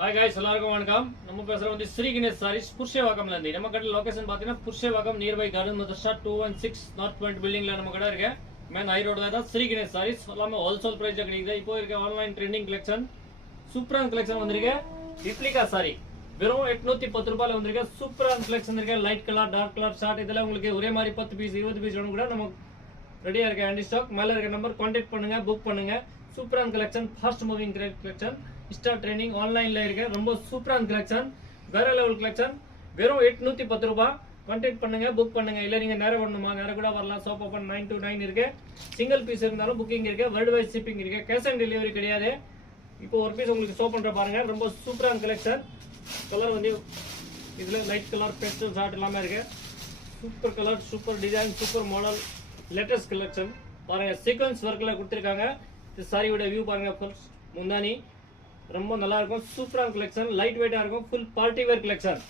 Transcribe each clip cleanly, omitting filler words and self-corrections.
Hi guys, எல்லாருக்கும் வணக்கம். நம்ம பேசுறது வந்து ஸ்ரீ கணேஷ் சாரீஸ் புருஷவாக்கம்ல இருந்து. நம்ம கடை லொகேஷன் பாத்தீங்கன்னா Purasawalkam nearby garden Madarsa 216 north point பில்டிங்ல நம்ம கடை இருக்கு. மேன் ஹை ரோட்ல தான் ஸ்ரீ கணேஷ் சாரீஸ் எல்லாமே ஹோல்சேல் பிரைஸ்ல கிடைக்குது. இப்போ இருக்க ஆன்லைன் ட்ரெண்டிங் கலெக்ஷன் சூப்பரான கலெக்ஷன் வந்திருக்கு. ரிப்ளிகா சாரி வெறும் 810 ரூபாயில வந்திருக்கு. சூப்பரான கலெக்ஷன் இருக்கு. Light colour, dark colour short இதெல்லாம் உங்களுக்கு ஒரே மாதிரி 10 பீஸ் 20 பீஸ் வேணும் கூட நம்ம ரெடியா இருக்க. ஹேண்ட் ஸ்டாக் மேல இருக்க நம்பர் கான்டாக்ட் பண்ணுங்க, புக் பண்ணுங்க. சூப்பரான collection, fast moving collection, Insta trending ஆன்லைன்ல இருக்க ரொம்ப சூப்பரான கலெக்ஷன், வேற லெவல் கலெக்ஷன். வெறும் 810 ரூபாய். கான்டாக்ட் பண்ணுங்க, புக் பண்ணுங்க. இல்ல நீங்க நேரம் வரணுமா நேரம் கூட வரலாம். ஷாப் ஓபன் 9 to 9 இருக்கு. சிங்கிள் பீஸ் இருந்தாலும் புக்கிங் இருக்கு. வேர்ல்ட் வைட் ஷிப்பிங் இருக்கு. கேஷ் ஆன் டெலிவரி கிடையாது. இப்போ ஒரு பீஸ் உங்களுக்கு ஷோ பண்ற பாருங்க. ரொம்ப சூப்பரான கலெக்ஷன். கலர் வந்து இதுல லைட் கலர், பெஸ்டல் ஷார்ட் எல்லாமே இருக்கு. Super colour, super design, super model, latest collection பாருங்க. சீக்வென்ஸ் ஒர்க்ல கொடுத்திருக்காங்க. இந்த சாரியோட வியூ பாருங்க. ஃபர்ஸ்ட் முந்தானி ரொம்ப நல்லா இருக்கும். சூப்பரான கலெக்ஷன், லைட் வெயிட்டா இருக்கும். ஃபுல் பார்ட்டி வேர் கலெக்ஷன்,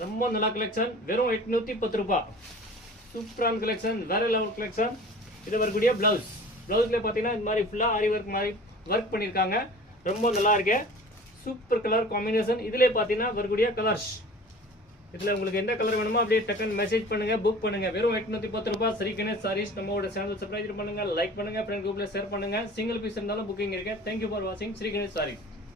ரொம்ப நல்ல கலெக்ஷன். வெறும் 810 ரூபாய். சூப்பரான கலெக்ஷன், வேற லெவல் கலெக்ஷன். இது வரக்கூடிய பிளவுஸ். பிளவுஸ்ல பாத்தீங்கன்னா இந்த மாதிரி ஃபுல்லா ஆரி ஒர்க் மாதிரி ஒர்க் பண்ணிருக்காங்க. ரொம்ப நல்லா இருக்கு. Super colour combination. இதுல பாத்தீங்கன்னா வரக்கூடிய கலர்ஸ். இதுல உங்களுக்கு எந்த கலர் வேணுமோ அப்படியே டக்குன்னு மெசேஜ் பண்ணுங்க, புக் பண்ணுங்க. வெறும் 810 ரூபாய். ஸ்ரீ கணேஷ் சாரீஸ். நம்மளோட சேனல் சப்ஸ்கிரைப் பண்ணுங்க, லைக் பண்ணுங்க, ஃப்ரெண்ட் குரூப்ல ஷேர் பண்ணுங்க. சிங்கிள் பீஸ் இருந்தாலும் புக்கிங் இருக்கு. தேங்க்யூ ஃபார் வாட்சிங் ஸ்ரீ கணேஷ் சாரீஸ்.